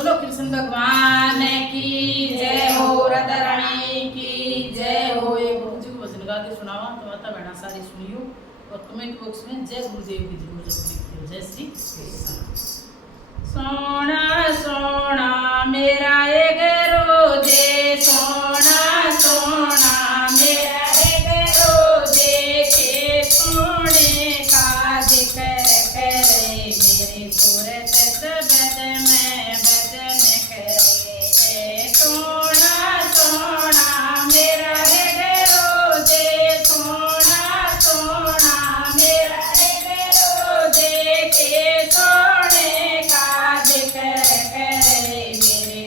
बोलो कृष्ण भगवान की जय हो, राधा रानी की जय हो। ये गुरु जी को भजन गा के सुनावा तो माता बहना सारी सुनियो और कमेंट बॉक्स में जय गुरुदेव की जरूर लिखियो। जय श्री कृष्ण। सोना सोना मेरा एक रोजे, सोना सोना मेरा एक रोजे के सोने का जिक्र करे मेरी सूरत सबद में भजन करे। सोना सोना मेरा एक रोजे, सोना सोना मेरा एक रोजे के सोने का जिक्र करे मेरे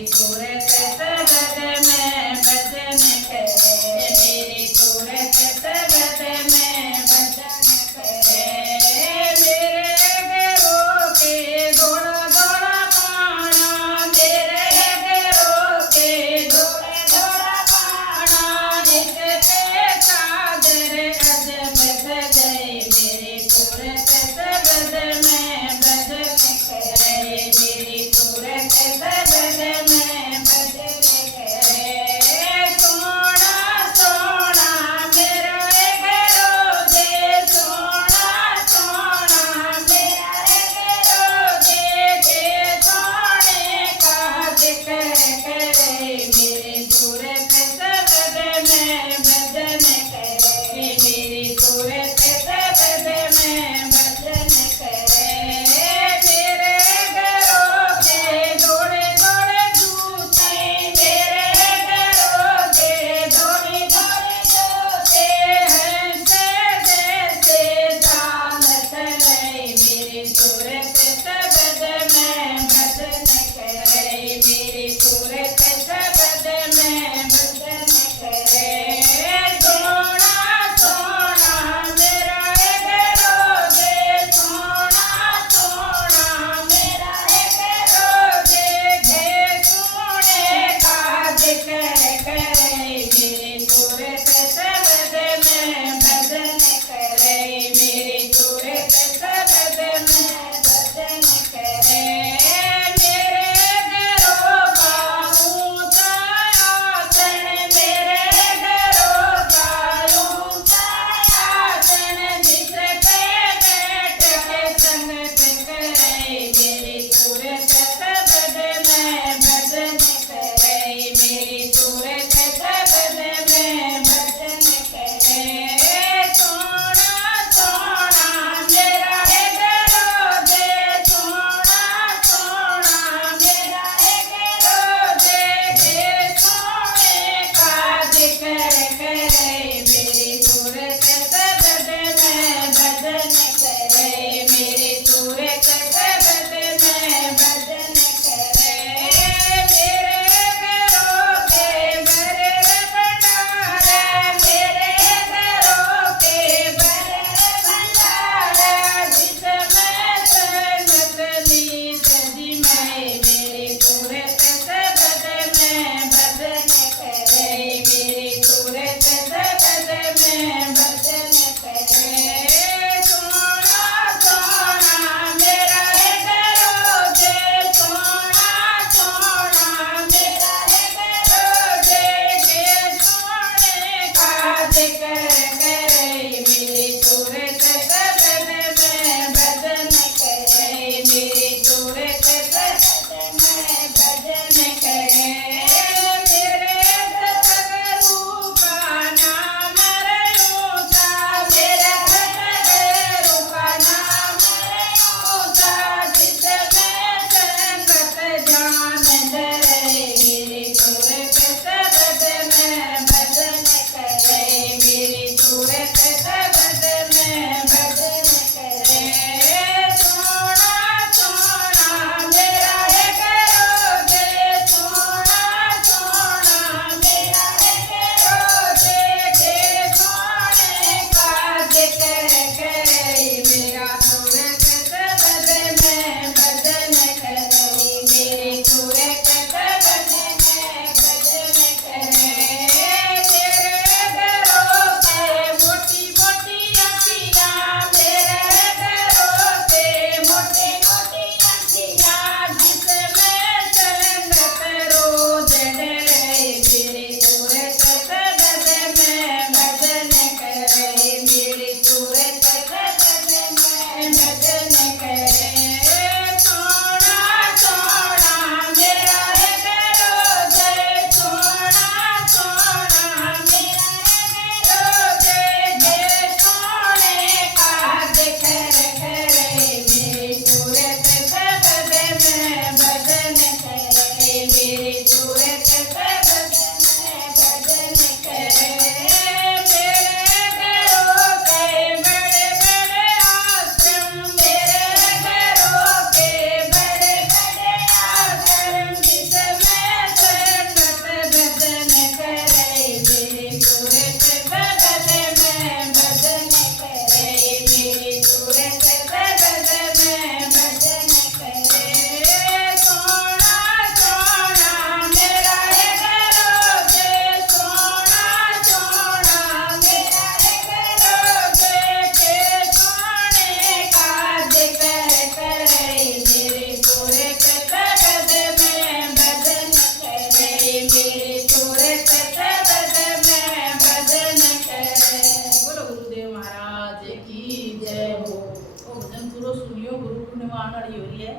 आने वाली हो रही है,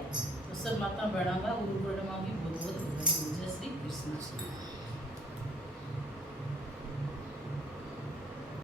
तो सब माता बहनों का गुरु पूर्णिमा की बहुत बहुत बधाई हो। जय श्री कृष्ण।